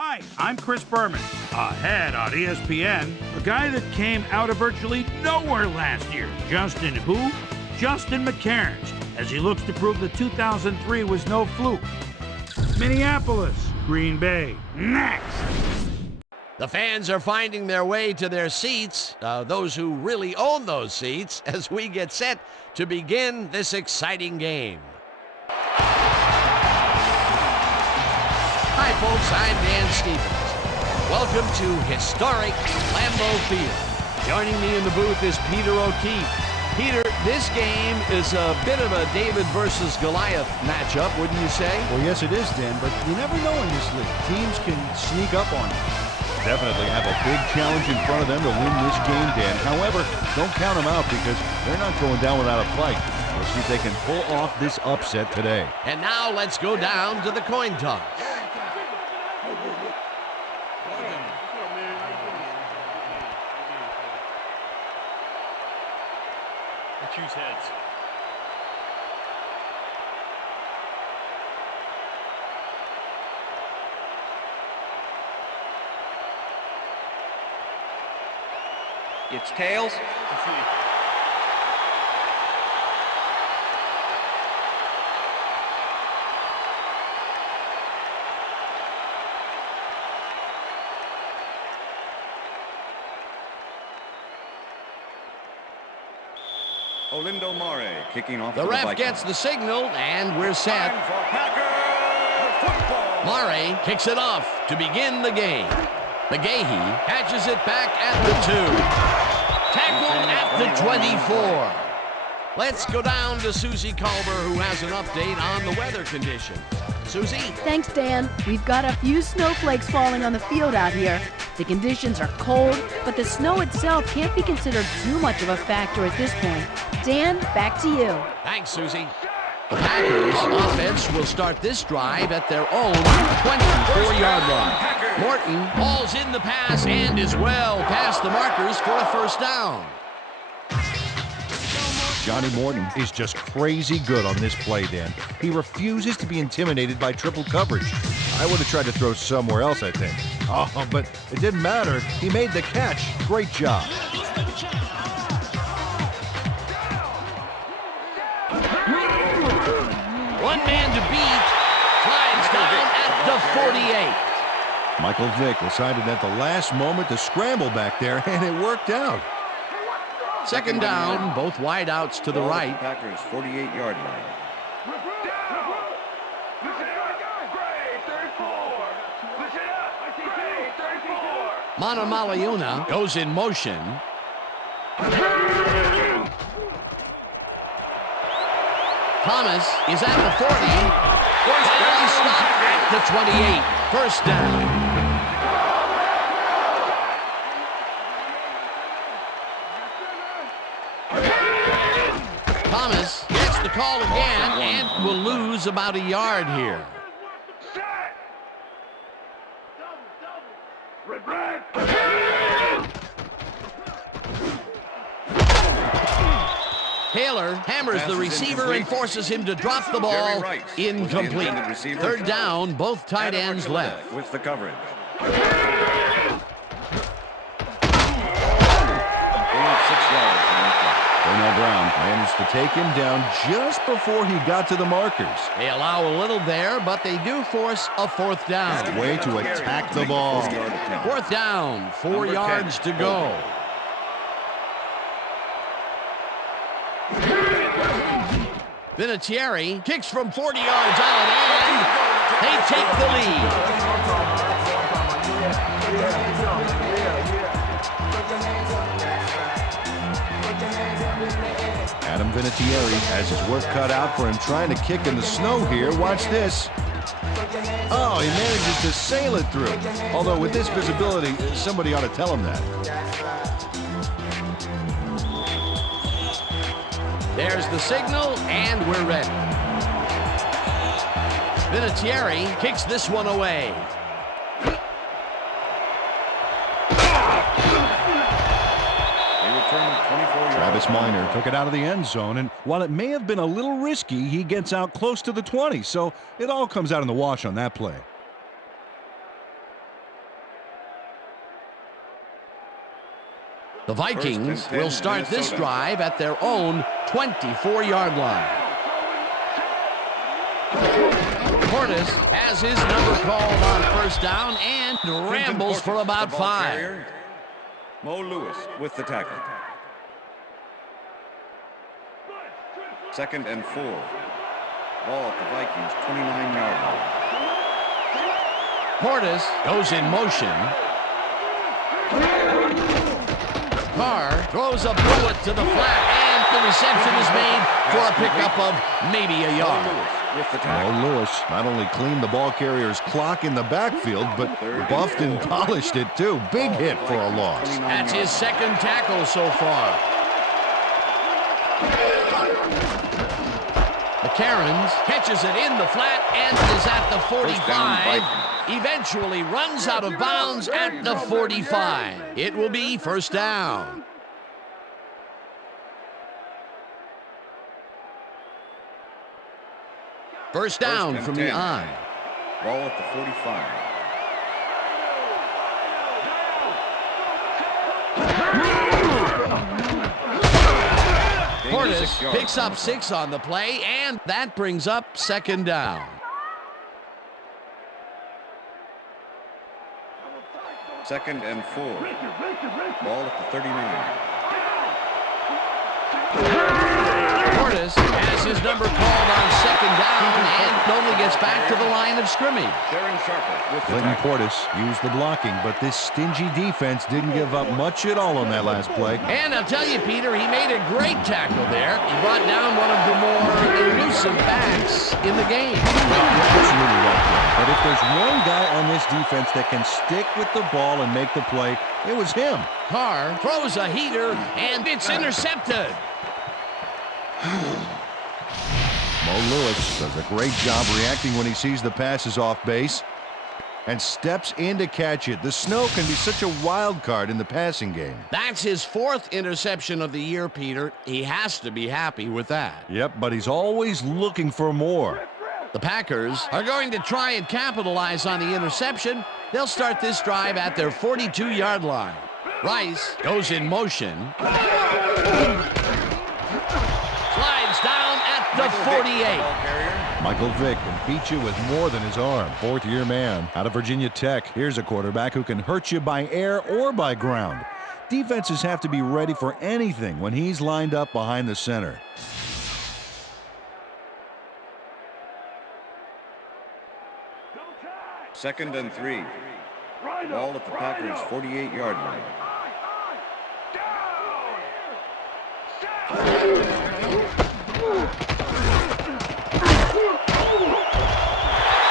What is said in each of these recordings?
Hi, I'm Chris Berman. Ahead on ESPN, a guy that came out of virtually nowhere last year. Justin who? Justin McCairns, as he looks to prove that 2003 was no fluke. Minneapolis, Green Bay, next. The fans are finding their way to their seats, those who really own those seats, as we get set to begin this exciting game. Hi, folks. I'm Dan Stevens. Welcome to historic Lambeau Field. Joining me in the booth is Peter O'Keefe. Peter, this game is a bit of a David versus Goliath matchup, wouldn't you say? Well, yes, it is, Dan, but you never know in this league. Teams can sneak up on you. Definitely have a big challenge in front of them to win this game, Dan. However, don't count them out because they're not going down without a fight. We'll see if they can pull off this upset today. And now let's go down to the coin toss. I choose heads. It's tails. Olindo Mare kicking off. The ref gets the signal, and we're set. Mare kicks it off to begin the game. McGahee catches it back at the 2. Tackled at the 24. Let's go down to Susie Culber, who has an update on the weather conditions. Susie? Thanks, Dan. We've got a few snowflakes falling on the field out here. The conditions are cold, but the snow itself can't be considered too much of a factor at this point. Dan, back to you. Thanks, Susie. The Packers offense will start this drive at their own 24-yard line. Morton hauls in the pass and is well past the markers for a first down. Johnny Morton is just crazy good on this play, Dan. He refuses to be intimidated by triple coverage. I would have tried to throw somewhere else, I think. Oh, but it didn't matter. He made the catch. Great job. One man to beat. Flies down at the 48. Michael Vick decided at the last moment to scramble back there, and it worked out. Second down, both wideouts to the right. Packers 48-yard line. Manamaliuna goes in motion. Thomas is at the 40. Finally stopped at the 28. First down. Thomas gets the call again and will lose about a yard here. Taylor hammers the receiver and forces him to drop the ball. Incomplete. Third down, both tight ends left. With the coverage. Darnell Brown managed to take him down just before he got to the markers. They allow a little there, but they do force a fourth down. Way to attack the ball. Fourth down, 4 yards to go. Vinatieri kicks from 40 yards out, and they take the lead. Adam Vinatieri has his work cut out for him trying to kick in the snow here. Watch this. Oh, he manages to sail it through. Although with this visibility, somebody ought to tell him that. There's the signal, and we're ready. Vinatieri kicks this one away. Travis Minor took it out of the end zone, and while it may have been a little risky, he gets out close to the 20, so it all comes out in the wash on that play. The Vikings 10, will start this Minnesota. drive at their own 24-yard line. Portis has his number called on first down and rambles for about 5. Mo Lewis with the tackle. 2nd and 4. Ball at the Vikings 29-yard line. Portis goes in motion. Carr throws a bullet to the flat, and the reception is made for a pickup of maybe a yard. With the tackle. Mo Lewis not only cleaned the ball carrier's clock in the backfield, but buffed and polished it too. Big hit for a loss. That's his second tackle so far. McCarron catches it in the flat and is at the 45. Eventually runs out of bounds at the 45. It will be first down. First down from the 10. I. Ball at the 45. Portis picks up 6 on the play, and that brings up second down. Second and 4. Ball at the 39. Portis has his number called on second down and only gets back to the line of scrimmage. Darren Sharper with the Clinton tackle. Portis used the blocking, but this stingy defense didn't give up much at all on that last play. And I'll tell you, Peter, he made a great tackle there. He brought down one of the more elusive backs in the game. Absolutely right there. But if there's one guy on this defense that can stick with the ball and make the play, it was him. Carr throws a heater, and it's intercepted. Mo Lewis does a great job reacting when he sees the passes off base and steps in to catch it. The snow can be such a wild card in the passing game. That's his 4th interception of the year, Peter. He has to be happy with that. Yep, but he's always looking for more. The Packers are going to try and capitalize on the interception. They'll start this drive at their 42-yard line. Rice goes in motion. Slides down at the 48. Michael Vick can beat you with more than his arm. 4th-year man out of Virginia Tech. Here's a quarterback who can hurt you by air or by ground. Defenses have to be ready for anything when he's lined up behind the center. Second and 3. Ball at the Packers 48-yard line.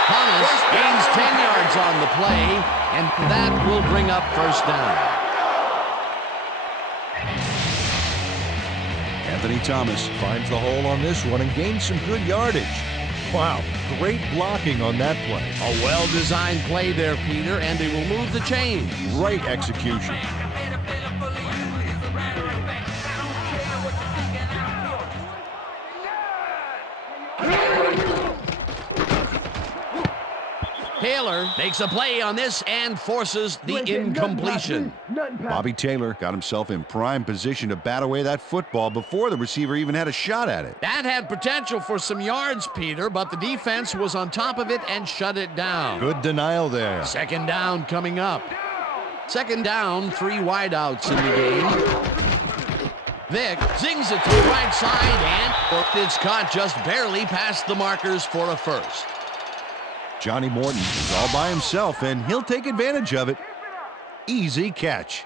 Thomas gains 10 yards on the play, and that will bring up first down. Anthony Thomas finds the hole on this one and gains some good yardage. Wow, great blocking on that play. A well-designed play there, Peter, and they will move the chains. Great execution. Taylor makes a play on this and forces the incompletion. Bobby Taylor got himself in prime position to bat away that football before the receiver even had a shot at it. That had potential for some yards, Peter, but the defense was on top of it and shut it down. Good denial there. Second down coming up. Second down, 3 wideouts in the game. Vick zings it to the right side, and it's caught just barely past the markers for a first. Johnny Morton is all by himself, and he'll take advantage of it. Easy catch.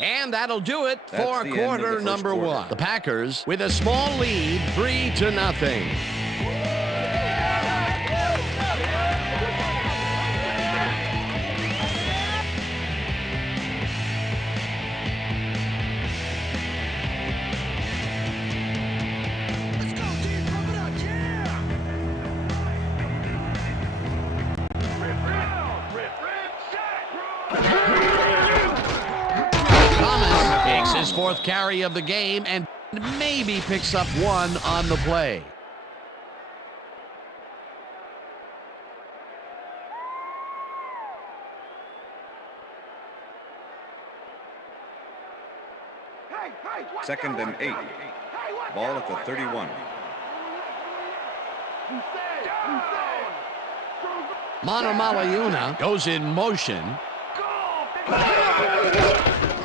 And that'll do it That's for the end of quarter the first number quarter. 1. The Packers with a small lead, 3-0. Thomas takes his 4th carry of the game and maybe picks up 1 on the play. 2nd and 8. Ball at the 31. Manamalayuna goes in motion.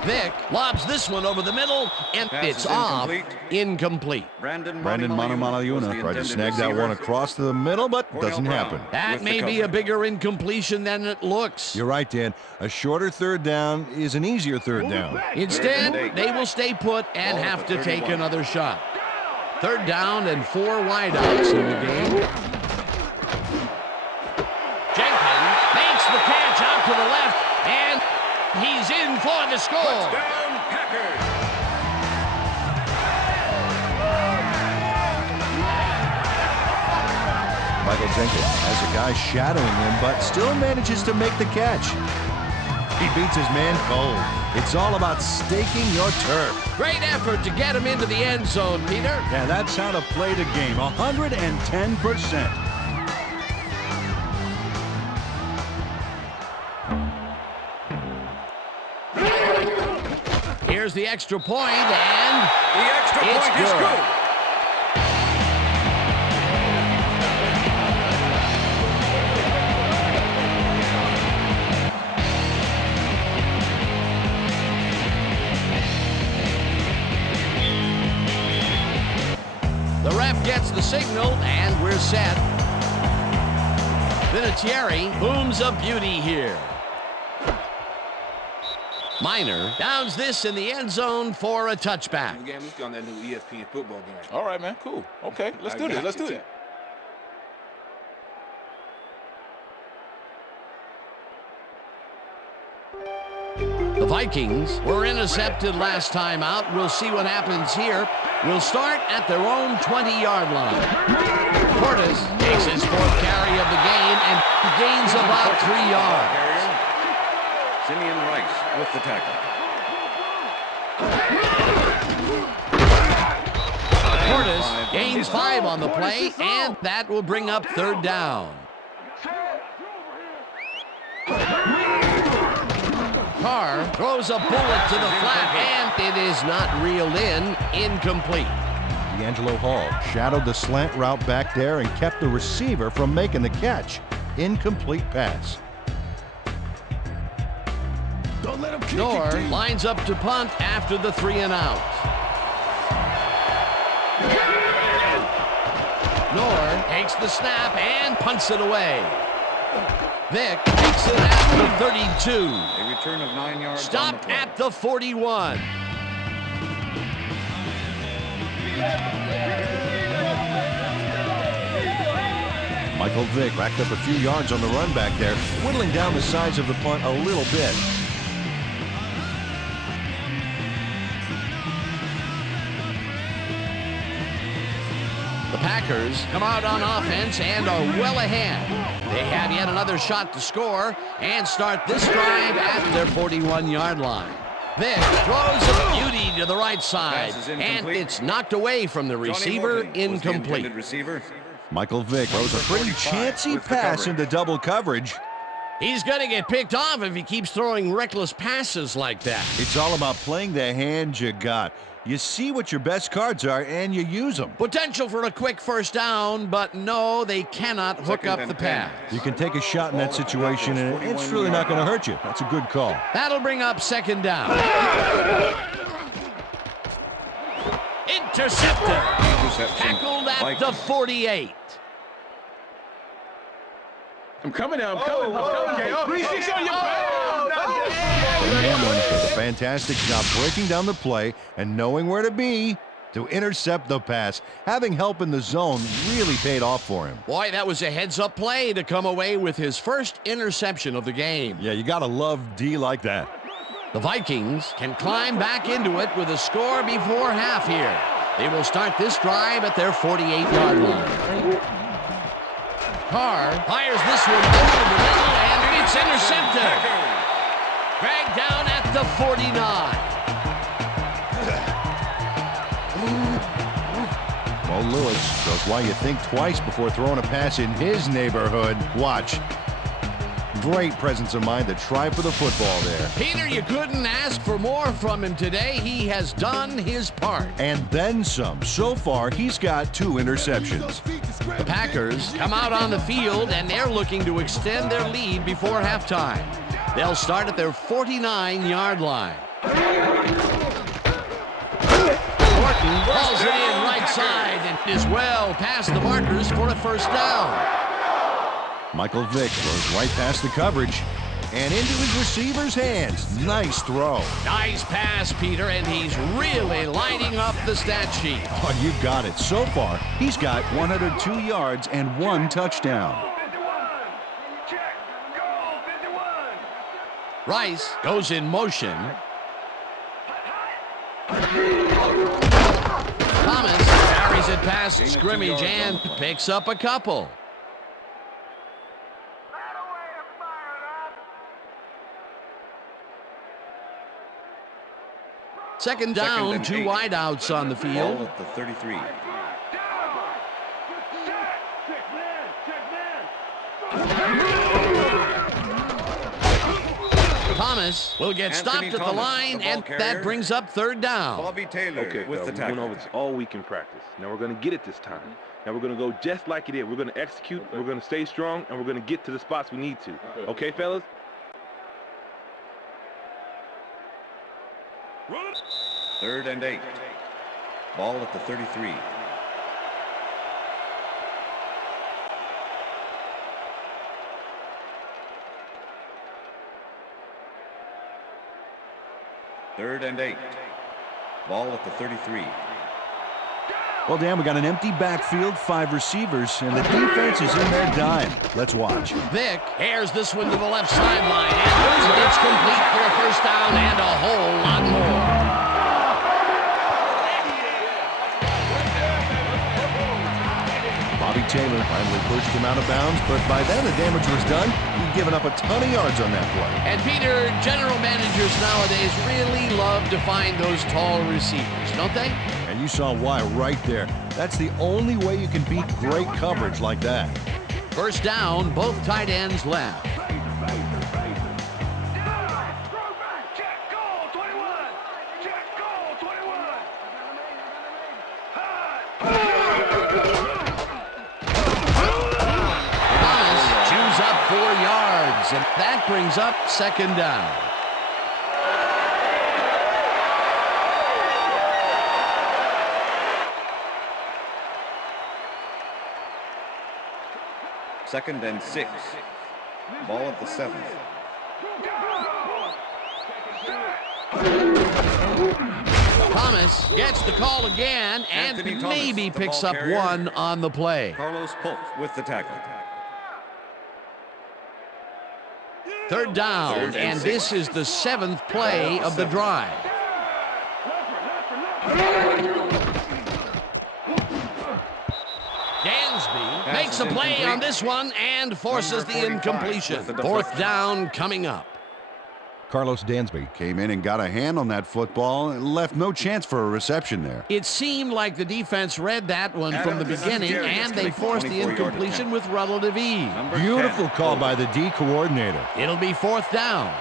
Vic lobs this one over the middle, and Pass it's is off. incomplete. Incomplete. Brandon Manamalayuna tried to snag that one across the middle, but doesn't happen. That may be a bigger incompletion than it looks. You're right, Dan. A shorter third down is an easier third down. Instead, they will stay put and Ball at have the to take 31. another shot. 3rd down and 4 wideouts in the game. Jenkins makes the catch out to the left, and he's in for the score. Touchdown, Packers! Michael Jenkins has a guy shadowing him, but still manages to make the catch. He beats his man cold. It's all about staking your turf. Great effort to get him into the end zone, Peter. Yeah, that's how to play the game. 110%. Here's the extra point, and The extra it's point is good. good. The ref gets the signal, and we're set. Vinatieri booms a beauty here. Minor downs this in the end zone for a touchback. Game, let's go on that new ESPN football game. All right, man. Cool. Okay, let's do this. Let's do it. The Vikings were intercepted last time out. We'll see what happens here. We'll start at their own 20-yard line. Portis takes his 4th carry of the game and gains about 3 yards. Simeon Rice with the tackle. Portis gains 5 on the play, and that will bring up 3rd down. Carr throws a bullet to the flat, and it is not reeled in. Incomplete. D'Angelo Hall shadowed the slant route back there and kept the receiver from making the catch. Incomplete pass. Knorr lines up to punt after the 3 and out. Knorr takes the snap and punts it away. Vic takes it at the 32. A return of 9 yards. Stopped at the 41. Michael Vick racked up a few yards on the run back there, whittling down the size of the punt a little bit. The Packers come out on offense and are well ahead. They have yet another shot to score and start this drive at their 41-yard line. Vick throws a beauty to the right side, and it's knocked away from the receiver. Incomplete. Michael Vick throws a pretty chancy pass into double coverage. He's going to get picked off if he keeps throwing reckless passes like that. It's all about playing the hand you got. You see what your best cards are, and you use them. Potential for a quick 1st down, but no, they cannot hook up the pass. You can take a shot in that situation, and it's really not going to hurt you. That's a good call. That'll bring up 2nd down. Interceptor. Tackled at the 48. I'm coming now. I'm coming. Okay. 3-6 on your Hamlin does a fantastic job breaking down the play and knowing where to be to intercept the pass. Having help in the zone really paid off for him. Boy, that was a heads-up play to come away with his first interception of the game. Yeah, you got to love D like that. The Vikings can climb back into it with a score before half here. They will start this drive at their 48-yard line. Carr fires this one over the middle, and it's intercepted. Dragged down at the 49. Well, Lewis shows why you think twice before throwing a pass in his neighborhood. Watch. Great presence of mind to try for the football there. Peter, you couldn't ask for more from him today. He has done his part. And then some. So far, he's got 2 interceptions. The Packers come out on the field, and they're looking to extend their lead before halftime. They'll start at their 49-yard line. Horton hauls it in right side and is well past the markers for a first down. Michael Vick goes right past the coverage and into his receiver's hands. Nice throw. Nice pass, Peter, and he's really lighting up the stat sheet. Oh, you got it. So far, he's got 102 yards and 1 touchdown. Rice goes in motion. Thomas carries it past scrimmage and picks up a couple. Second down, 2 wideouts on the field. Ball at the 33. Thomas will get stopped at the line, and that brings up third down. Bobby Taylor with the we tackle. went over this all week in practice. Now we're going to get it this time. Now we're going to go just like it is. We're going to execute, we're going to stay strong, and we're going to get to the spots we need to. Okay, fellas? Third and 8. Ball at the 33. Third and 8. Ball at the 33. Well, Dan, we got an empty backfield, 5 receivers, and the defense is in their dime. Let's watch. Vick airs this one to the left sideline, and it's complete for a first down and a whole lot more. Bobby Taylor finally pushed him out of bounds, but by then the damage was done. He'd given up a ton of yards on that play. And Peter, general managers nowadays really love to find those tall receivers, don't they? And you saw why right there. That's the only way you can beat great coverage like that. First down, both tight ends left. And that brings up second down. Second and 6. Ball at the 7. Thomas gets the call again and maybe picks up 1 on the play. Carlos Polk with the tackle. Third down, and this is the 7th play of the drive. Dansby makes a play on this one and forces the incompletion. Fourth down coming up. Carlos Dansby came in and got a hand on that football and left no chance for a reception there. It seemed like the defense read that one from the beginning, and they forced the incompletion with relative ease. Beautiful call by the D coordinator. It'll be fourth down.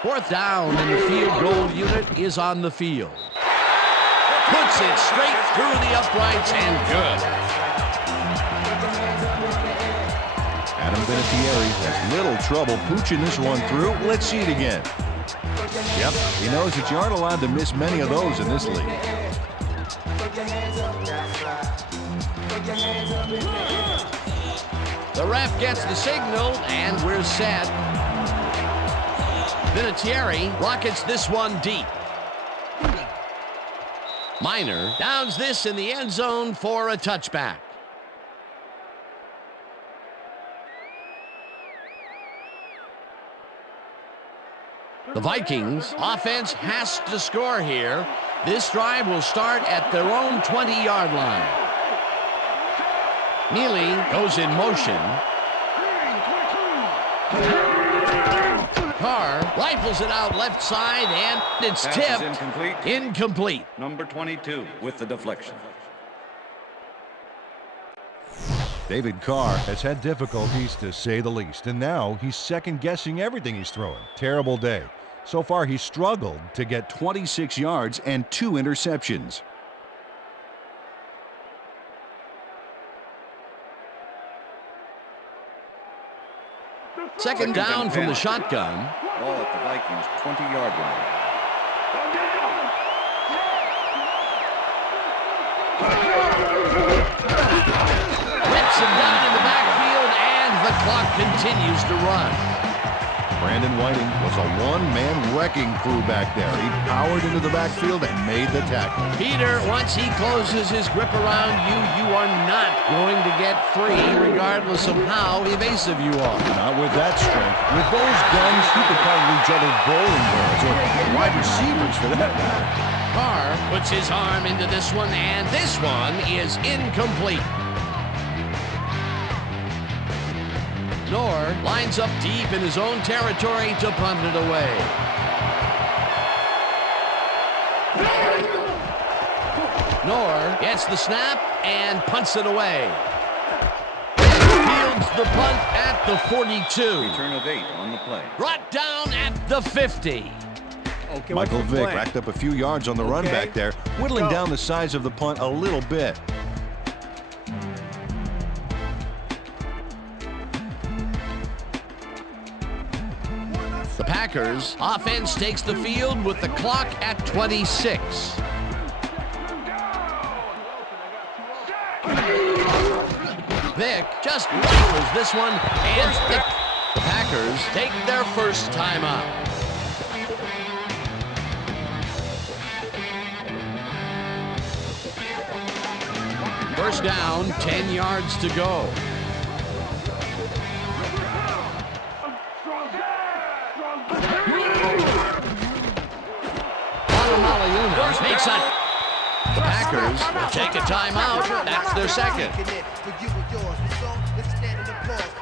Fourth down, and the field goal unit is on the field. Puts it straight through the uprights and good. Adam Vinatieri has little trouble pooching this one through. Let's see it again. Yep, he knows that you aren't allowed to miss many of those in this league. The ref gets the signal, and we're set. Vinatieri rockets this one deep. Minor downs this in the end zone for a touchback. The Vikings offense has to score here. This drive will start at their own 20-yard line. Neely goes in motion. Carr rifles it out left side, and it's tipped. Incomplete. Number 22 with the deflection. David Carr has had difficulties, to say the least, and now he's second-guessing everything he's throwing. Terrible day. So far, he's struggled to get 26 yards and 2 interceptions. Second down from the shotgun. Ball at the Vikings 20-yard line. Whips him down in the backfield, and the clock continues to run. Brandon Whiting was a one-man wrecking crew back there. He powered into the backfield and made the tackle. Peter, once he closes his grip around you, you are not going to get free, regardless of how evasive you are. Not with that strength. With those guns, he could probably juggle bowling balls or wide receivers for that matter. Carr puts his arm into this one, and this one is incomplete. Knorr lines up deep in his own territory to punt it away. Knorr gets the snap and punts it away. Fields the punt at the 42. Return of 8 on the play. Brought down at the 50. Okay, Michael what's the Vick plan? racked up a few yards on the run back there, whittling down the size of the punt a little bit. The Packers offense takes the field with the clock at 26. Vick just rifles this one, and the Packers take their first time out. First down, 10 yards to go. Makes it. The Packers will take a timeout. That's their second.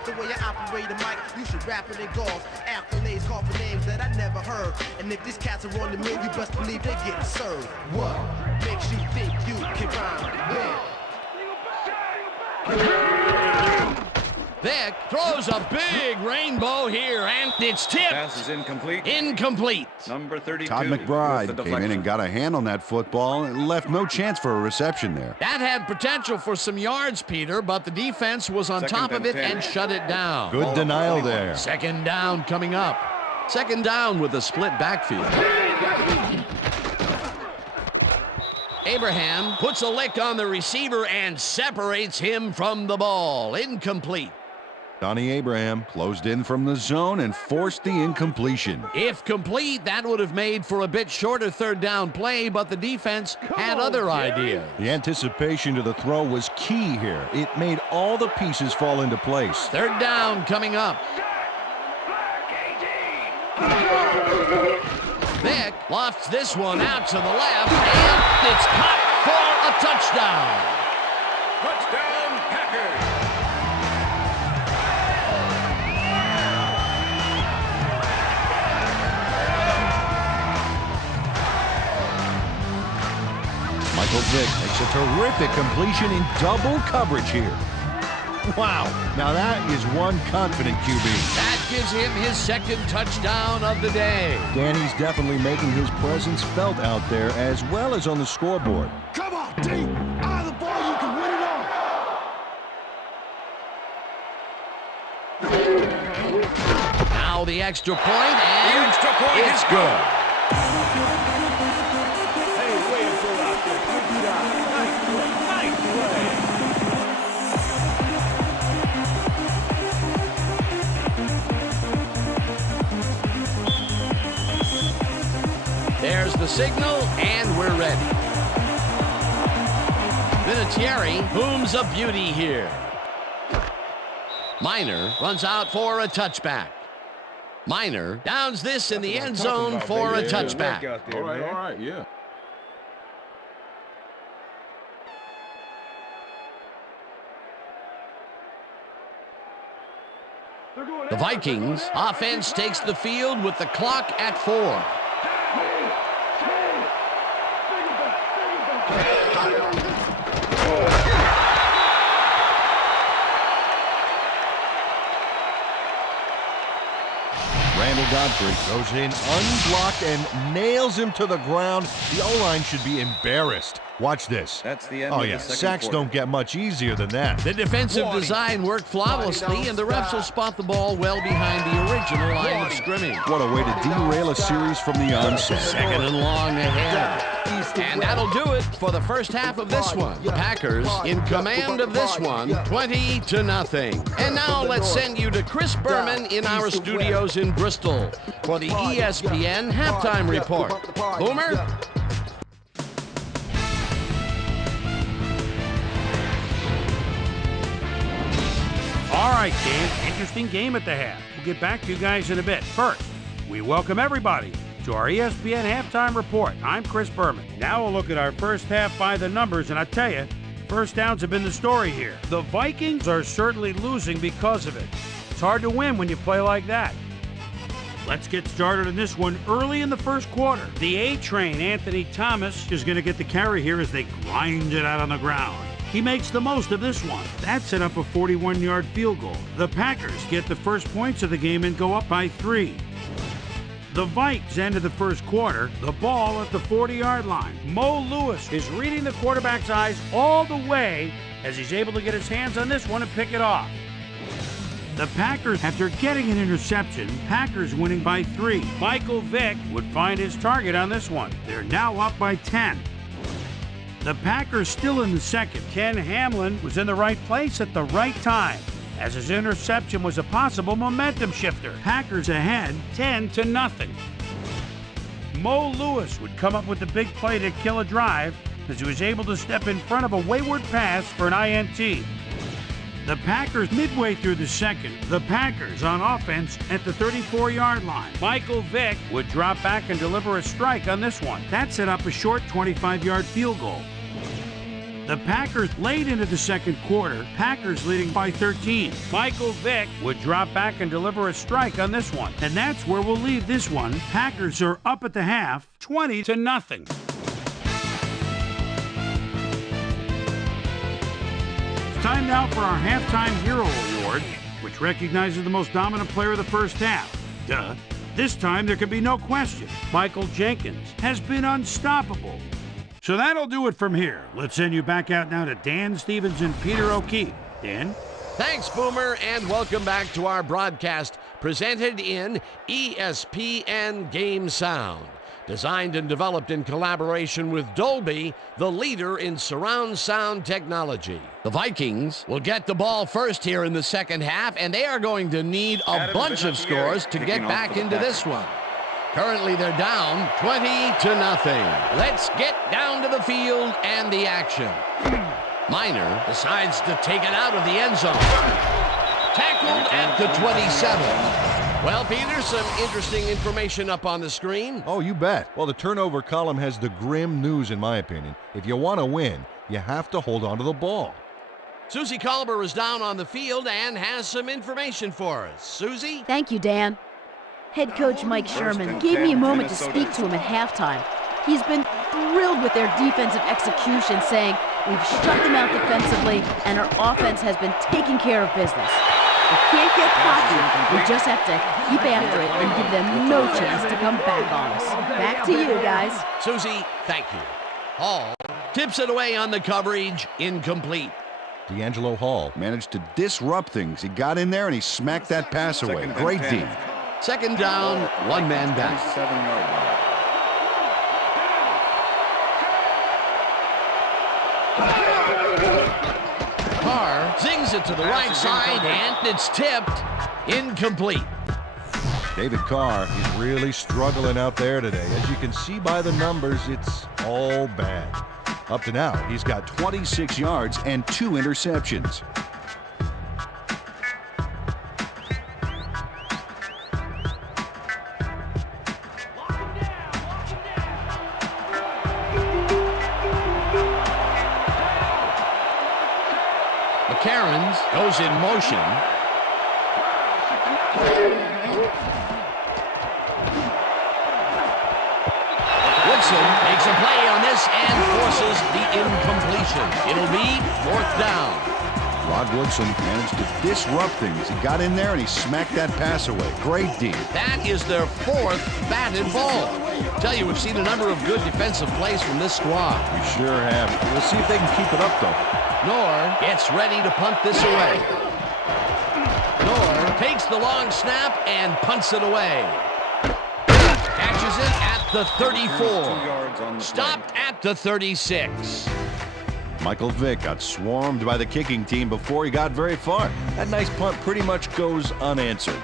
The way I operate a mic, you should rap it in golf. Accolades call for names that I never heard. And if these cats are on the mill, you best believe they get served. What makes you think you can rhyme? Vick throws a big rainbow here, and it's tipped. Pass is incomplete. Incomplete. Number 32. Todd McBride came in and got a hand on that football and left no chance for a reception there. That had potential for some yards, Peter, but the defense was on top of it and shut it down. Good denial there. Second down coming up. Second down with a split backfield. Abraham puts a lick on the receiver and separates him from the ball. Incomplete. Donnie Abraham closed in from the zone and forced the incompletion. If complete, that would have made for a bit shorter third down play, but the defense had other ideas. The anticipation to the throw was key here. It made all the pieces fall into place. Third down coming up. Vick lofts this one out to the left, and it's caught for a touchdown. Touchdown, Packers. Michael Vick makes a terrific completion in double coverage here. Wow, now that is one confident QB. That gives him his second touchdown of the day. Danny's definitely making his presence felt out there as well as on the scoreboard. Come on, D! Out of the ball, you can win it all! Now the extra point, and it's good. Hey, way to go out there. Good job. Nice play. Nice play. There's the signal, and we're ready. Vinatieri booms a beauty here. Miner runs out for a touchback. Miner downs this in the end zone for a touchback. All right, yeah. The Vikings offense takes the field with the clock at 4. Randall Godfrey goes in unblocked and nails him to the ground. The O-line should be embarrassed. Watch this. That's the end Oh of yeah, the second sacks quarter. don't get much easier than that. The defensive design worked flawlessly, and the refs will spot the ball well behind the original line of scrimmage. What a way to derail a series from the onset. Second and long ahead. And that'll do it for the first half of this one. The Packers in command of this one, 20-0. And now let's send you to Chris Berman in our studios in Bristol for the ESPN Halftime Report. Boomer? All right, Dan, interesting game at the half. We'll get back to you guys in a bit. First, we welcome everybody to our ESPN Halftime Report. I'm Chris Berman. Now we'll look at our first half by the numbers, and I tell you, first downs have been the story here. The Vikings are certainly losing because of it. It's hard to win when you play like that. Let's get started in this one early in the first quarter. The A-Train, Anthony Thomas, is going to get the carry here as they grind it out on the ground. He makes the most of this one. That set up a 41-yard field goal. The Packers get the first points of the game and go up by 3. The Vikes end of the first quarter, the ball at the 40-yard line. Mo Lewis is reading the quarterback's eyes all the way as he's able to get his hands on this one and pick it off. The Packers, after getting an interception, Packers winning by 3. Michael Vick would find his target on this one. They're now up by 10. The Packers still in the second. Ken Hamlin was in the right place at the right time, as his interception was a possible momentum shifter. Packers ahead 10-0. Mo Lewis would come up with the big play to kill a drive as he was able to step in front of a wayward pass for an INT. The Packers midway through the second. The Packers on offense at the 34-yard line. Michael Vick would drop back and deliver a strike on this one. That set up a short 25-yard field goal. The Packers late into the second quarter, Packers leading by 13. Michael Vick would drop back and deliver a strike on this one. And that's where we'll leave this one. Packers are up at the half, 20-0. It's time now for our Halftime Hero Award, which recognizes the most dominant player of the first half. Duh. This time there can be no question. Michael Jenkins has been unstoppable. So that'll do it from here. Let's send you back out now to Dan Stevens and Peter O'Keefe. Dan? Thanks, Boomer, and welcome back to our broadcast presented in ESPN Game Sound. Designed and developed in collaboration with Dolby, the leader in surround sound technology. The Vikings will get the ball first here in the second half, and they are going to need a bunch of scores to get back into this one. Currently, they're down 20-0. Let's get down to the field and the action. Miner decides to take it out of the end zone. Tackled at the 27. Well, Peter, some interesting information up on the screen. Oh, you bet. Well, the turnover column has the grim news, in my opinion. If you want to win, you have to hold on to the ball. Susie Colber is down on the field and has some information for us. Susie? Thank you, Dan. Head coach Mike Sherman gave me a moment to speak to him at halftime. He's been thrilled with their defensive execution, saying, "We've shut them out defensively, and our offense has been taking care of business. We can't get cocky. We just have to keep after it and give them no chance to come back on us." Back to you, guys. Susie, thank you. Hall tips it away on the coverage, incomplete. D'Angelo Hall managed to disrupt things. He got in there and he smacked that pass away. Great D. Second down, one man back. 7-yard line. Carr zings it to the right side, and it's tipped. Incomplete. David Carr is really struggling out there today. As you can see by the numbers, it's all bad. Up to now, he's got 26 yards and 2 interceptions. McCarron goes in motion. Woodson makes a play on this and forces the incompletion. It'll be fourth down. Rod Woodson managed to disrupt things. He got in there and he smacked that pass away. Great D. That is their 4th batted ball. Tell you, we've seen a number of good defensive plays from this squad. We sure have. We'll see if they can keep it up, though. Knorr gets ready to punt this away. Knorr takes the long snap and punts it away. Catches it at the 34. Stopped at the 36. Michael Vick got swarmed by the kicking team before he got very far. That nice punt pretty much goes unanswered.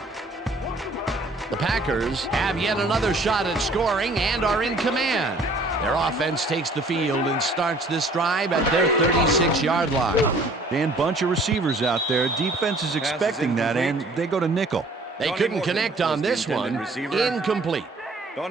The Packers have yet another shot at scoring and are in command. Their offense takes the field and starts this drive at their 36-yard line. Dan, bunch of receivers out there. Defense is expecting that, and they go to nickel. They couldn't connect on this one. Incomplete.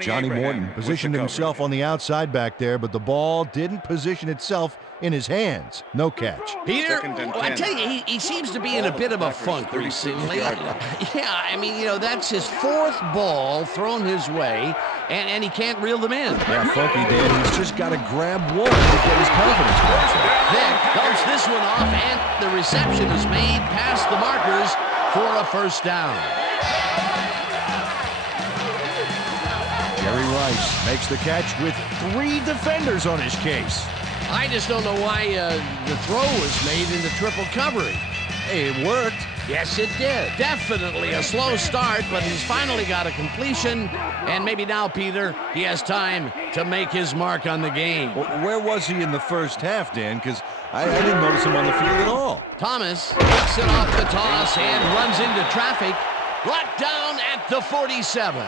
Johnny Morton positioned himself on the outside back there, but the ball didn't position itself in his hands. No catch. Peter, I tell you, he seems to be in a bit of a funk recently. Yeah, I mean, that's his 4th ball thrown his way, and he can't reel them in. Yeah, funky Dan. He's just got to grab one to get his confidence back. Vick dumps this one off, and the reception is made past the markers for a first down. Jerry Rice makes the catch with 3 defenders on his case. I just don't know why the throw was made into triple coverage. Hey, it worked. Yes, it did. Definitely a slow start, but he's finally got a completion, and maybe now, Peter, he has time to make his mark on the game. Well, where was he in the first half, Dan? Because I didn't notice him on the field at all. Thomas takes it off the toss and runs into traffic. Brought down at the 47.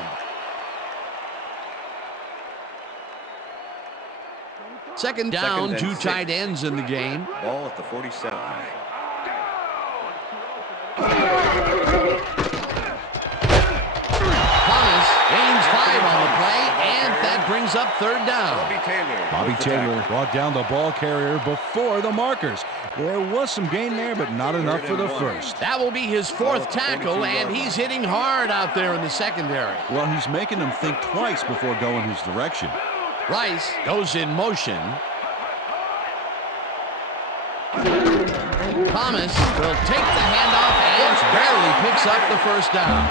Second down, 2 tight ends in the game. Ball at the 47. Thomas gains 5 on the play, and that brings up 3rd down. Bobby Taylor brought down the ball carrier before the markers. There was some gain there, but not enough for the first. That will be his 4th tackle, and he's hitting hard out there in the secondary. Well, he's making them think twice before going his direction. Rice goes in motion. Thomas will take the handoff and barely picks up the first down.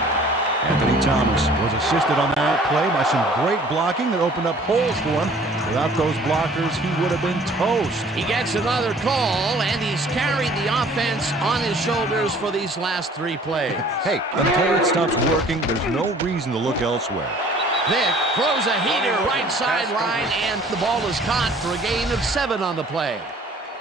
Anthony Thomas was assisted on that play by some great blocking that opened up holes for him. Without those blockers, he would have been toast. He gets another call, and he's carried the offense on his shoulders for these last 3 plays. Hey, until it stops working, there's no reason to look elsewhere. Vick throws a heater right sideline, and the ball is caught for a gain of 7 on the play.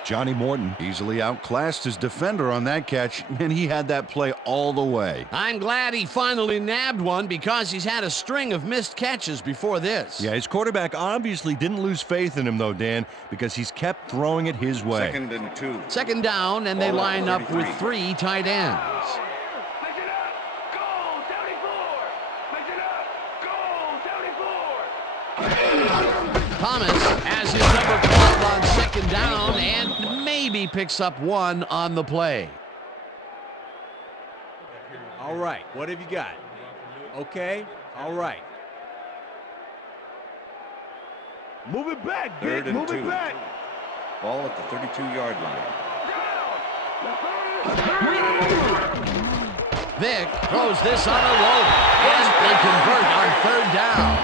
Johnny Morton easily outclassed his defender on that catch, and he had that play all the way. I'm glad he finally nabbed one because he's had a string of missed catches before this. Yeah, his quarterback obviously didn't lose faith in him, though, Dan, because he's kept throwing it his way. 2nd and 2. Second down, and they line up with 3 tight ends. Thomas has his number called on 2nd down and maybe picks up 1 on the play. All right, what have you got? Okay, all right. Move it back, Vic. 3rd and Move 2. it back. Ball at the 32-yard line. Vick throws this on a roll, and they convert on 3rd down.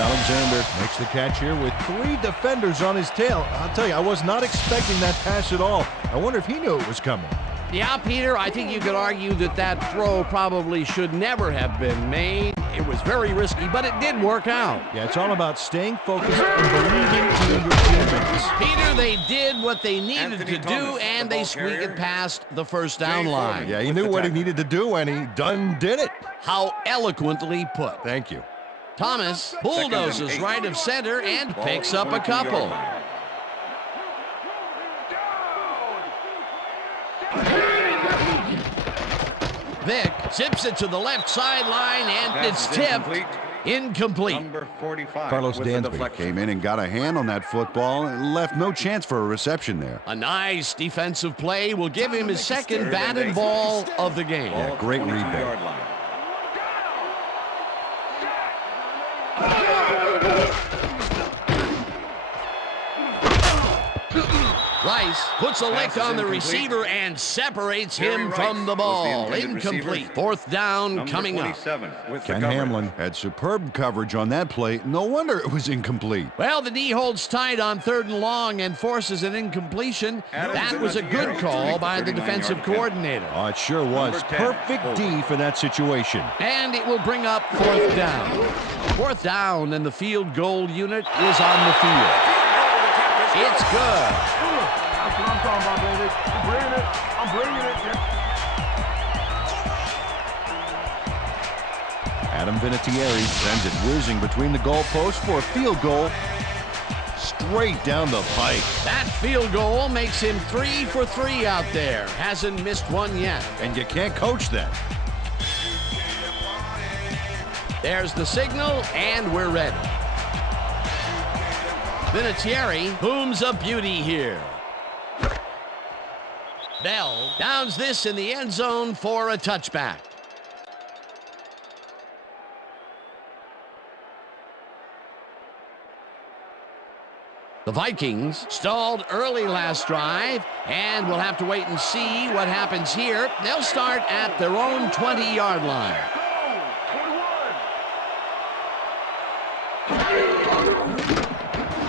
Alexander makes the catch here with 3 defenders on his tail. I'll tell you, I was not expecting that pass at all. I wonder if he knew it was coming. Yeah, Peter, I think you could argue that that throw probably should never have been made. It was very risky, but it did work out. Yeah, it's all about staying focused and believing in your teammates. Peter, they did what they needed to do, and they squeaked it past the first down line. Yeah, he knew what he needed to do, and he done did it. How eloquently put. Thank you. Thomas bulldozes right of center and picks up a couple. Vick zips it to the left sideline, and it's tipped. Incomplete. Number 45. Carlos Dansby came in and got a hand on that football and left no chance for a reception there. A nice defensive play will give him his 2nd batted ball of the game. Yeah, great read there. puts a lick on the receiver and separates him from the ball. Incomplete. Fourth down coming up. Ken Hamlin had superb coverage on that play. No wonder it was incomplete. Well, the D holds tight on 3rd and long and forces an incompletion. That was a good call by the defensive coordinator. Oh, it sure was. Perfect D for that situation. And it will bring up 4th down. 4th down, and the field goal unit is on the field. It's good. That's what I'm talking about, baby. I'm bringing it. I'm bringing it. Adam Vinatieri sends it whizzing between the goalposts for a field goal straight down the pike. That field goal makes him 3 for 3 out there. Hasn't missed one yet. And you can't coach that. There's the signal, and we're ready. Vinatieri booms a beauty here. Bell downs this in the end zone for a touchback. The Vikings stalled early last drive, and we'll have to wait and see what happens here. They'll start at their own 20-yard line.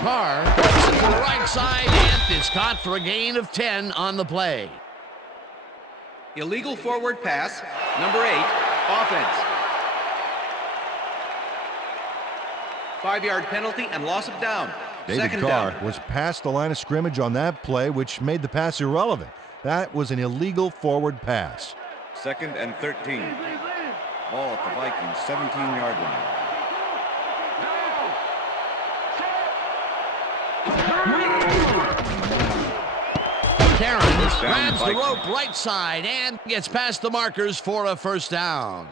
Carr puts it to the right side, and it's caught for a gain of 10 on the play. Illegal forward pass, number 8, offense. 5-yard penalty and loss of down. David Carr was past the line of scrimmage on that play, which made the pass irrelevant. That was an illegal forward pass. 2nd and 13. Ball at the Vikings 17-yard line. Cairns grabs the rope right side and gets past the markers for a 1st down.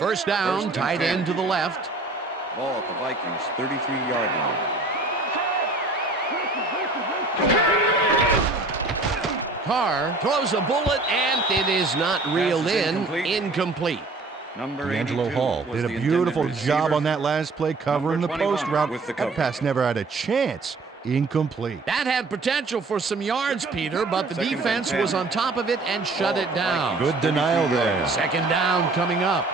1st down, tight end to the left. Ball at the Vikings 33-yard line. Carr throws a bullet, and it is not reeled in. Incomplete. D'Angelo Hall did a beautiful job on that last play covering the post route. That pass never had a chance. Incomplete. That had potential for some yards, Peter, but the defense was on top of it and shut it down. Good denial there. 2nd down coming up.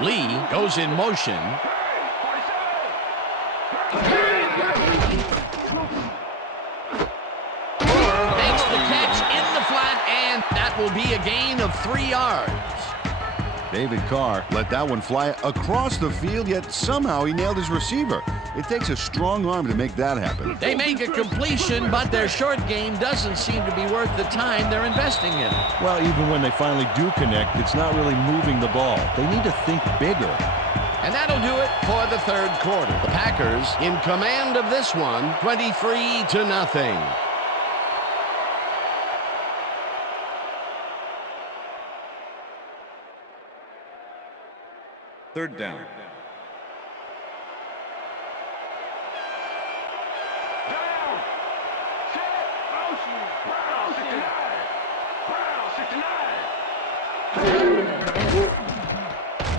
Lee goes in motion. Makes the catch in the flat, and that will be a gain of 3 yards. David Carr let that one fly across the field, yet somehow he nailed his receiver. It takes a strong arm to make that happen. They make a completion, but their short game doesn't seem to be worth the time they're investing in. Well, even when they finally do connect, it's not really moving the ball. They need to think bigger. And that'll do it for the 3rd quarter. The Packers in command of this one, 23-0. 3rd down.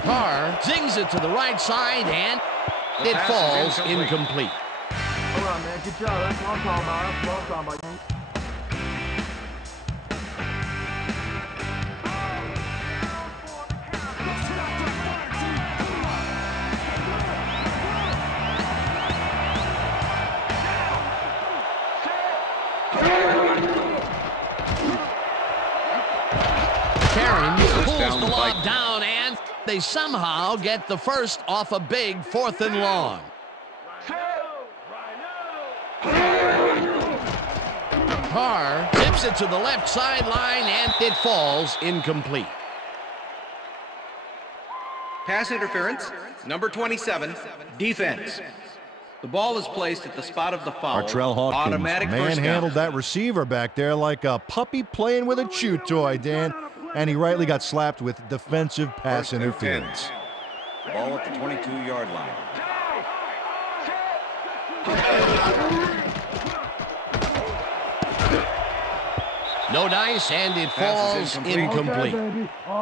Carr zings it to the right side, and it falls incomplete. Hold on, man. Good job. That's what I'm talking about. That's what I'm talking about. Pulls the lob down, and they somehow get the first off a big 4th and long. Carr tips it to the left sideline, and it falls incomplete. Pass interference, number 27, defense. The ball is placed at the spot of the foul. Artrell Hawkins Automatic manhandled that receiver back there like a puppy playing with a chew toy, Dan. And he rightly got slapped with defensive pass interference. Ball at the 22-yard line. No dice, and it falls incomplete.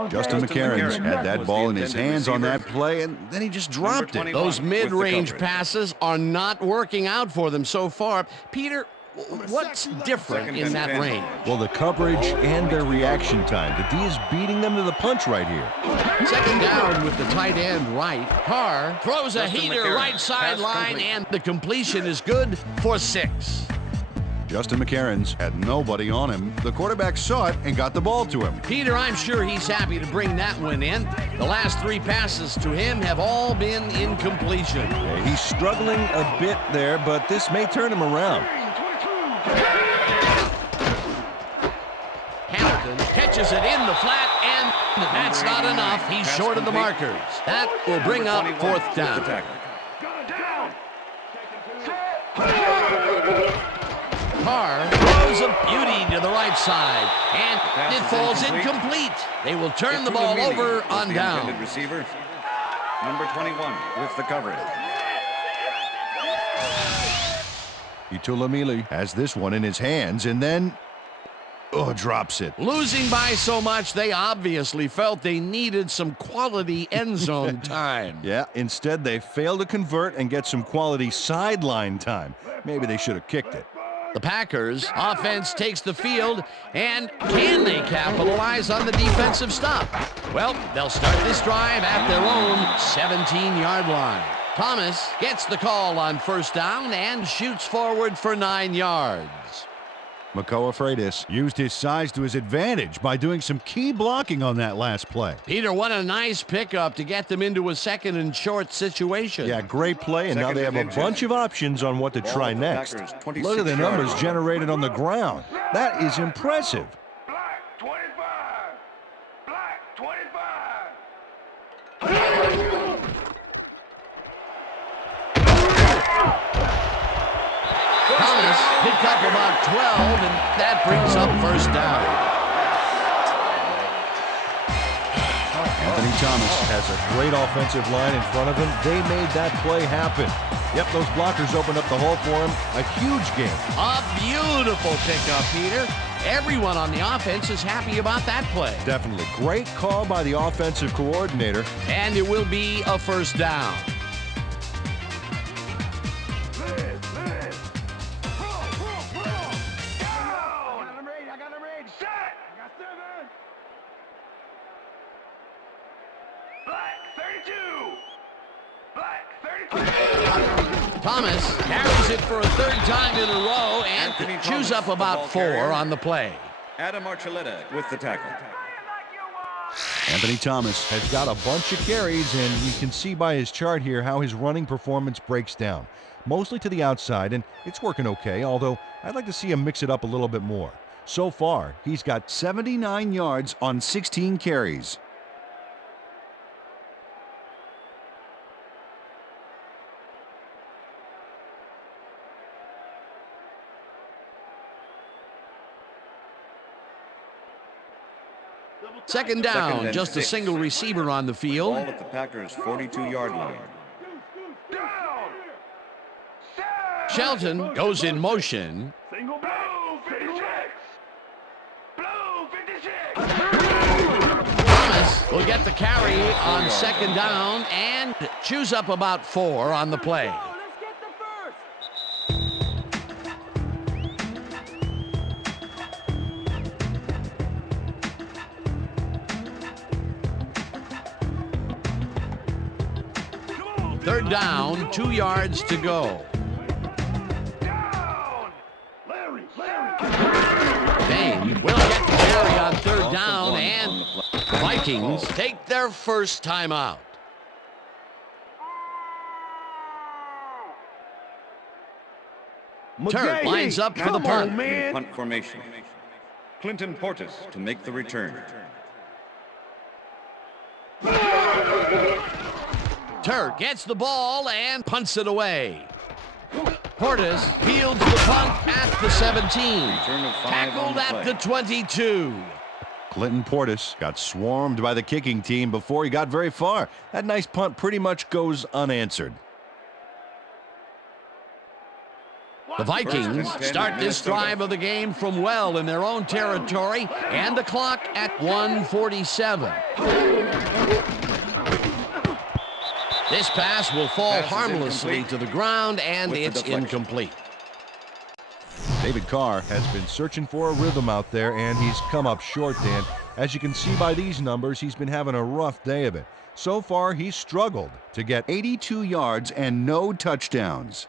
Justin McCarron had that ball in his hands on that play, and then he just dropped it. Those mid-range passes are not working out for them so far. Peter, what's different in that range? Well, the coverage and their reaction time. The D is beating them to the punch right here. Second down with the tight end right. Carr throws a heater right sideline, and the completion is good for 6. Justin McCarron's had nobody on him. The quarterback saw it and got the ball to him. Peter, I'm sure he's happy to bring that one in. The last 3 passes to him have all been incompletion. Yeah, he's struggling a bit there, but this may turn him around. Hamilton catches it in the flat, and that's not enough. He's short of the markers. That will bring up 4th down. Carr throws a beauty to the right side, and it falls incomplete. They will turn the ball over on down. Receiver, number 21, with the coverage. Itulamili has this one in his hands and then drops it. Losing by so much, they obviously felt they needed some quality end zone time. Yeah, instead they failed to convert and get some quality sideline time. Maybe they should have kicked it. The Packers offense takes the field, and can they capitalize on the defensive stop? Well, they'll start this drive at their own 17-yard line. Thomas gets the call on 1st down and shoots forward for 9 yards. Makoa Freitas used his size to his advantage by doing some key blocking on that last play. Peter, what a nice pickup to get them into a 2nd and short situation. Yeah, great play, and now they have a bunch of options on what to try next. Look at the numbers generated on the ground. That is impressive. Black 25. Black 25. Thomas picked up about 12, and that brings up 1st down. Anthony Thomas has a great offensive line in front of him. They made that play happen. Yep, those blockers opened up the hole for him. A huge game. A beautiful pickup, Peter. Everyone on the offense is happy about that play. Definitely. Great call by the offensive coordinator. And it will be a 1st down. Thomas carries it for a 3rd time in a row and chews up about 4 on the play. Adam Archuleta with the tackle. Anthony Thomas has got a bunch of carries, and you can see by his chart here how his running performance breaks down. Mostly to the outside, and it's working okay, although I'd like to see him mix it up a little bit more. So far, he's got 79 yards on 16 carries. Second down, just a single receiver on the field. Ball at the Packers' 42-yard line. Shelton goes in motion. Single blue 56. Blue 56. Thomas will get the carry on 2nd down and chews up about 4 on the play. Third down, 2 yards to go. Bain will get the carry on 3rd down, and the Vikings take their 1st timeout. Turk lines up for the punt. Punt formation. Clinton Portis to make the return. Turk gets the ball and punts it away. Portis fields the punt at the 17. Tackled at the 22. Clinton Portis got swarmed by the kicking team before he got very far. That nice punt pretty much goes unanswered. The Vikings start this drive of the game from well in their own territory, and the clock at 1:47. This pass will fall harmlessly to the ground, and it's incomplete. David Carr has been searching for a rhythm out there, and he's come up short, Dan. As you can see by these numbers, he's been having a rough day of it. So far, he's struggled to get 82 yards and no touchdowns.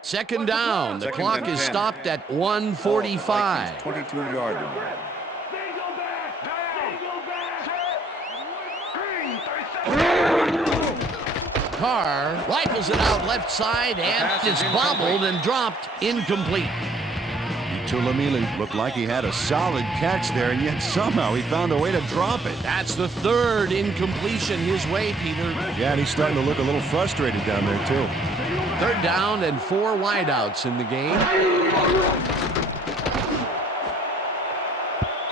Second down. The clock is stopped at 1:45. 22-yard line. Carr rifles it out left side, and it's bobbled and dropped incomplete. Tulamili looked like he had a solid catch there, and yet somehow he found a way to drop it. That's the third incompletion his way, Peter. Yeah, and he's starting to look a little frustrated down there, too. Third down and 4 wideouts in the game.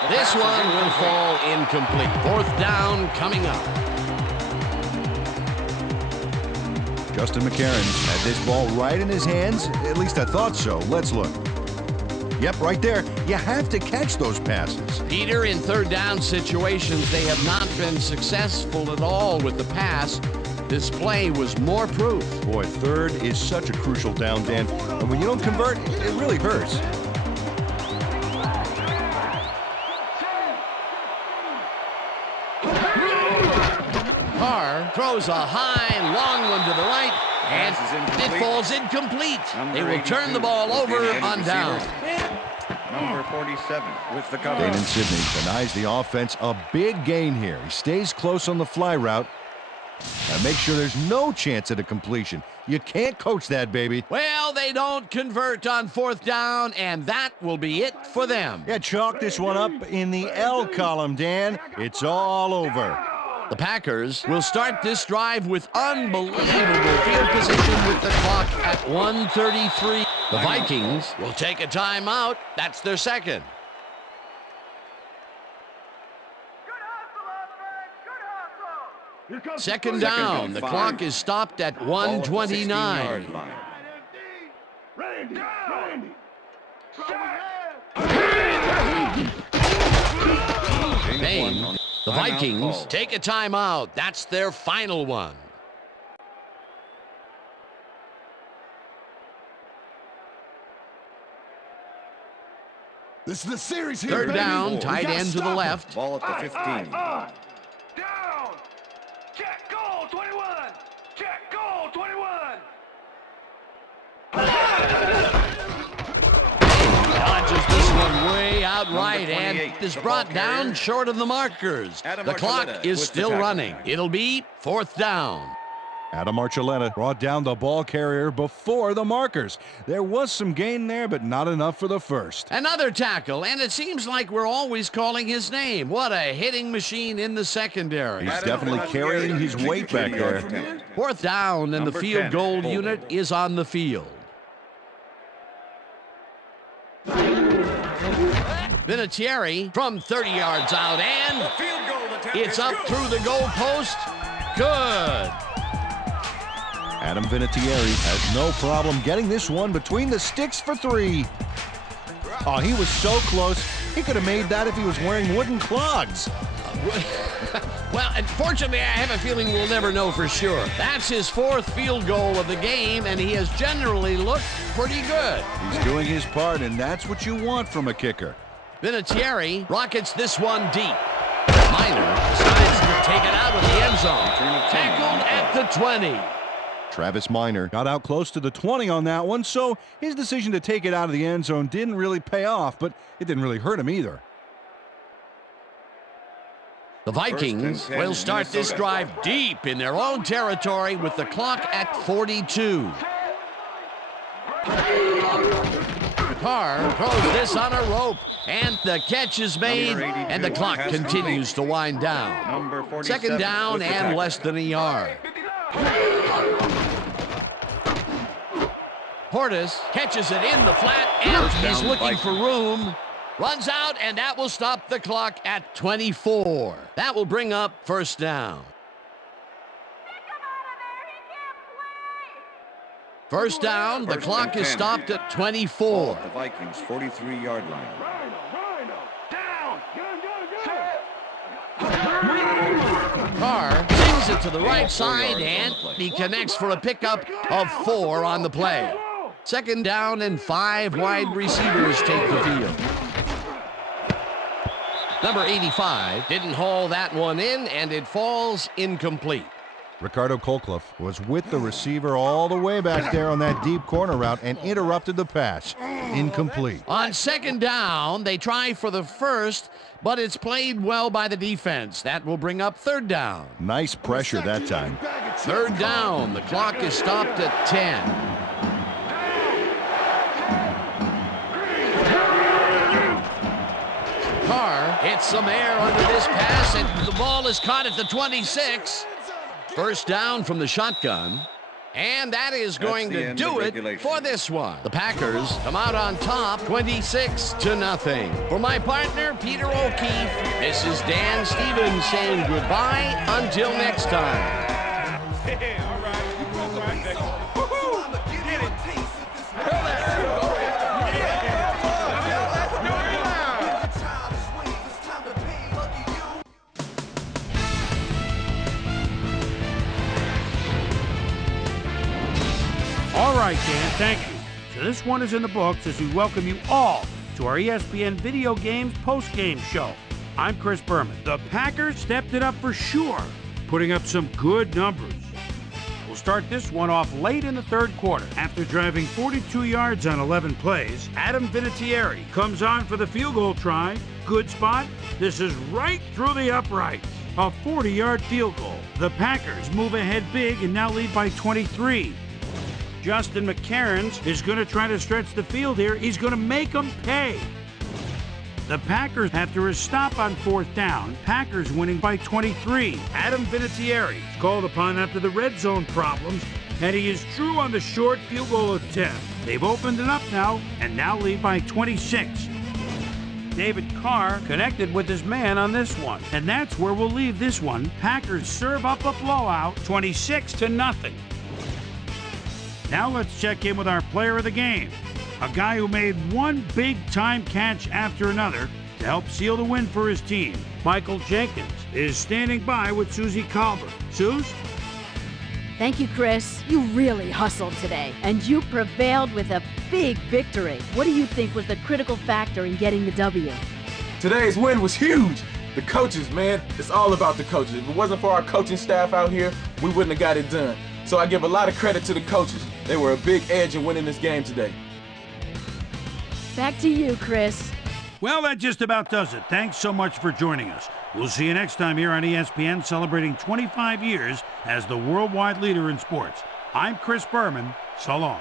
This one will fall incomplete. Fourth down coming up. Justin McCarron had this ball right in his hands. At least I thought so. Let's look. Yep, right there. You have to catch those passes. Peter, in third down situations, they have not been successful at all with the pass. This play was more proof. Boy, third is such a crucial down, Dan. And when you don't convert, it really hurts. Carr throws a high, long one to the right, and it falls incomplete. They will turn the ball over on down. Number 47 with the cover. Danon Sidney denies the offense a big gain here. He stays close on the fly route and makes sure there's no chance at a completion. You can't coach that, baby. Well, they don't convert on fourth down, and that will be it for them. Yeah, chalk this one up in the L column, Dan. It's all over. The Packers will start this drive with unbelievable field position with the clock at 1:33. The Vikings will take a timeout. That's their second. Second down. The clock is stopped at 1:29. Maine, the Vikings take a timeout. That's their final one. This is the series here, Third baby. down, tight end to the left. Ball at the 15. Down. Check goal 21. Check goal 21. Dodges this one way out right and is brought down short of the markers. The clock is still running. It'll be fourth down. Adam Archuleta brought down the ball carrier before the markers. There was some gain there, but not enough for the first. Another tackle, and it seems like we're always calling his name. What a hitting machine in the secondary. He's definitely carrying his weight back there. Fourth down, and the field goal unit is on the field. Vinatieri from 30 yards out, and it's up through the goal post. Good. Adam Vinatieri has no problem getting this one between the sticks for 3. Oh, he was so close. He could have made that if he was wearing wooden clogs. Well, unfortunately, I have a feeling we'll never know for sure. That's his 4th field goal of the game, and he has generally looked pretty good. He's doing his part, and that's what you want from a kicker. Vinatieri rockets this one deep. Minor decides to take it out of the end zone. Tackled at the 20. Travis Minor got out close to the 20 on that one, so his decision to take it out of the end zone didn't really pay off, but it didn't really hurt him either. The Vikings will start this drive deep in their own territory with the clock at 42. Carr throws this on a rope, and the catch is made, and the clock continues to wind down. Second down and less than a yard. Portis catches it in the flat, and he's looking for room. Runs out, and that will stop the clock at 24. That will bring up first down. First down, the clock is stopped at 24. The Vikings 43-yard line. Carr sings it to the right side, and he connects for a pickup of 4 on the play. Second down and 5 wide receivers take the field. Number 85 didn't haul that one in, and it falls incomplete. Ricardo Colclough was with the receiver all the way back there on that deep corner route and interrupted the pass. Incomplete. On second down, they try for the first, but it's played well by the defense. That will bring up third down. Nice pressure that time. Third down, the clock is stopped at 10. Carr hits some air under this pass, and the ball is caught at the 26. First down from the shotgun, and that is going to do it for this one. The Packers come out on top, 26-0. For my partner, Peter O'Keefe, this is Dan Stevens saying goodbye until next time. All right. All right, Dan, thank you. So this one is in the books as we welcome you all to our ESPN Video Games post-game show. I'm Chris Berman. The Packers stepped it up for sure, putting up some good numbers. We'll start this one off late in the third quarter. After driving 42 yards on 11 plays, Adam Vinatieri comes on for the field goal try. Good spot. This is right through the uprights. A 40-yard field goal. The Packers move ahead big and now lead by 23. Justin McCairns is going to try to stretch the field here. He's going to make them pay. The Packers, after a stop on fourth down, Packers winning by 23. Adam Vinatieri is called upon after the red zone problems, and he is true on the short field goal attempt. They've opened it up now, and now lead by 26. David Carr connected with his man on this one, and that's where we'll leave this one. Packers serve up a blowout, 26-0. Now let's check in with our player of the game, a guy who made one big-time catch after another to help seal the win for his team. Michael Jenkins is standing by with Susie Colbert. Suze? Thank you, Chris. You really hustled today, and you prevailed with a big victory. What do you think was the critical factor in getting the W? Today's win was huge. The coaches, man, it's all about the coaches. If it wasn't for our coaching staff out here, we wouldn't have got it done. So I give a lot of credit to the coaches. They were a big edge in winning this game today. Back to you, Chris. Well, that just about does it. Thanks so much for joining us. We'll see you next time here on ESPN, celebrating 25 years as the worldwide leader in sports. I'm Chris Berman. So long.